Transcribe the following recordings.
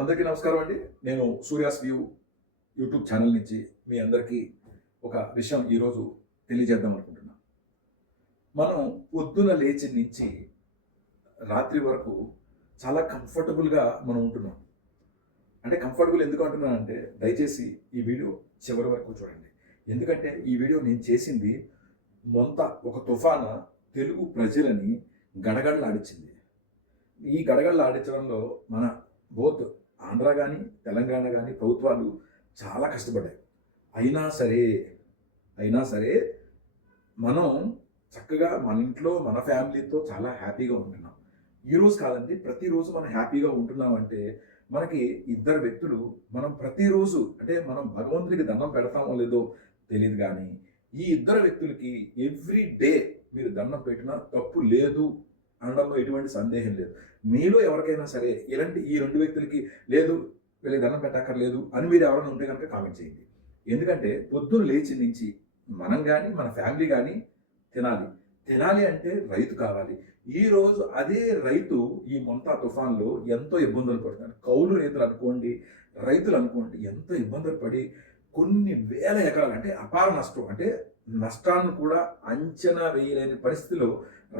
అందరికీ నమస్కారం అండి. నేను సూర్యాస్ వ్యూ యూట్యూబ్ ఛానల్ నుంచి మీ అందరికీ ఒక విషయం ఈరోజు తెలియజేద్దాం అనుకుంటున్నాను. మనం పొద్దున లేచి నుంచి రాత్రి వరకు చాలా కంఫర్టబుల్గా మనం ఉంటున్నాం. అంటే కంఫర్టబుల్ ఎందుకు అంటున్నానంటే దయచేసి ఈ వీడియో చివరి వరకు చూడండి. ఎందుకంటే ఈ వీడియో నేను చేసింది ఒక తుఫాన తెలుగు ప్రజలని గడగడలాడించింది. ఈ గడగడలాడించడంలో మన బోత్ ఆంధ్ర కానీ తెలంగాణ కానీ ప్రభుత్వాలు చాలా కష్టపడ్డాయి. అయినా సరే మనం చక్కగా మన ఇంట్లో మన ఫ్యామిలీతో చాలా హ్యాపీగా ఉంటున్నాం. ఈరోజు కాదండి, ప్రతిరోజు మనం హ్యాపీగా ఉంటున్నామంటే మనకి ఇద్దరు వ్యక్తులు మనం ప్రతిరోజు అంటే మనం భగవంతుడికి దండం పెడతామో లేదో తెలియదు, కానీ ఈ ఇద్దరు వ్యక్తులకి ఎవ్రీ డే మీరు దండం పెట్టినా తప్పు లేదు అనడంలో ఎటువంటి సందేహం లేదు. మీలో ఎవరికైనా సరే ఇలాంటి ఈ రెండు వ్యక్తులకి లేదు వీళ్ళకి దండం పెట్టక్కర్లేదు అని మీరు ఎవరైనా ఉంటే కనుక కామెంట్ చేయండి. ఎందుకంటే పొద్దున్న లేచి నుంచి మనం కానీ మన ఫ్యామిలీ కానీ తినాలి అంటే రైతు కావాలి. ఈరోజు అదే రైతు ఈ మొంతా తుఫాన్లో ఎంతో ఇబ్బందులు పడుతున్నారు. కౌలు రైతులు అనుకోండి ఎంతో ఇబ్బందులు పడి కొన్ని వేల ఎకరాలు అంటే అపార నష్టం, అంటే నష్టాన్ని కూడా అంచనా వేయలేని పరిస్థితిలో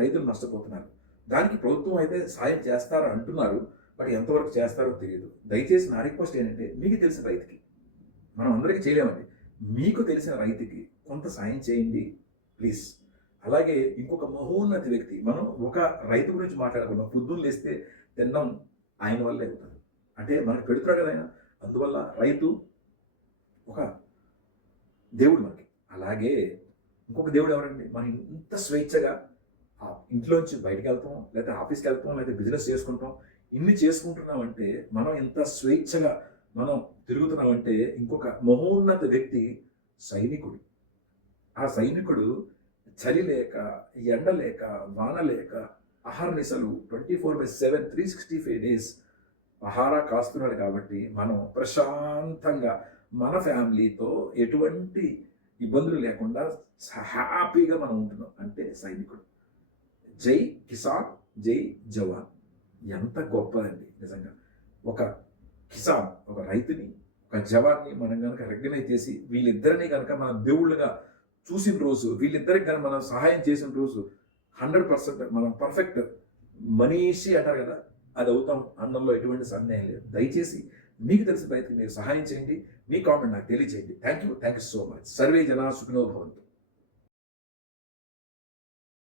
రైతులు నష్టపోతున్నారు. దానికి ప్రభుత్వం అయితే సాయం చేస్తారో అంటున్నారు, బట్ ఎంతవరకు చేస్తారో తెలియదు. దయచేసి నా రిక్వెస్ట్ ఏంటంటే మీకు తెలిసిన రైతుకి, మనం అందరికీ చేయలేమండి, మీకు తెలిసిన రైతుకి కొంత సాయం చేయండి ప్లీజ్. అలాగే ఇంకొక మహోన్నత వ్యక్తి, మనం ఒక రైతు గురించి మాట్లాడుకున్నాం, పొద్దున్న లేస్తే తినడం ఆయన వల్లే అవుతుంది, అంటే మనకు పెడుతున్నాడు కదా ఆయన. అందువల్ల రైతు ఒక దేవుడు మనకి. అలాగే ఇంకొక దేవుడు ఎవరండి, మనం ఇంత స్వేచ్ఛగా ఇంట్లోంచి బయటకు వెళ్తాం, లేకపోతే ఆఫీస్కి వెళ్తాం, లేకపోతే బిజినెస్ చేసుకుంటాం, ఇన్ని చేసుకుంటున్నామంటే మనం ఎంత స్వేచ్ఛగా మనం తిరుగుతున్నామంటే ఇంకొక మహోన్నత వ్యక్తి సైనికుడు. ఆ సైనికుడు చలి లేక ఎండ లేక వాన లేక అహర్నిశలు 24/7 365 days ఆహారా కాస్తున్నాడు. కాబట్టి మనం ప్రశాంతంగా మన ఫ్యామిలీతో ఎటువంటి ఇబ్బందులు లేకుండా హ్యాపీగా మనం ఉంటున్నాం అంటే సైనికుడు. జై కిసాన్, జై జవాన్. ఎంత గొప్పదండి నిజంగా. ఒక కిసాన్, ఒక రైతుని, ఒక జవాన్ని మనం కనుక రికగ్నైజ్ చేసి వీళ్ళిద్దరినీ కనుక మన దేవుళ్ళుగా చూసిన రోజు, వీళ్ళిద్దరికి కనుక మనం సహాయం చేసిన రోజు 100% మనం పర్ఫెక్ట్ మనీషి అంటారు కదా, అది అవుతాం అన్నంలో ఎటువంటి సందేహం లేదు. దయచేసి మీకు తెలిసిన రైతుకి మీరు సహాయం చేయండి. మీ కామెంట్ నాకు తెలియజేయండి. Thank you so much. Survey జనా సుఖినో భవంతు.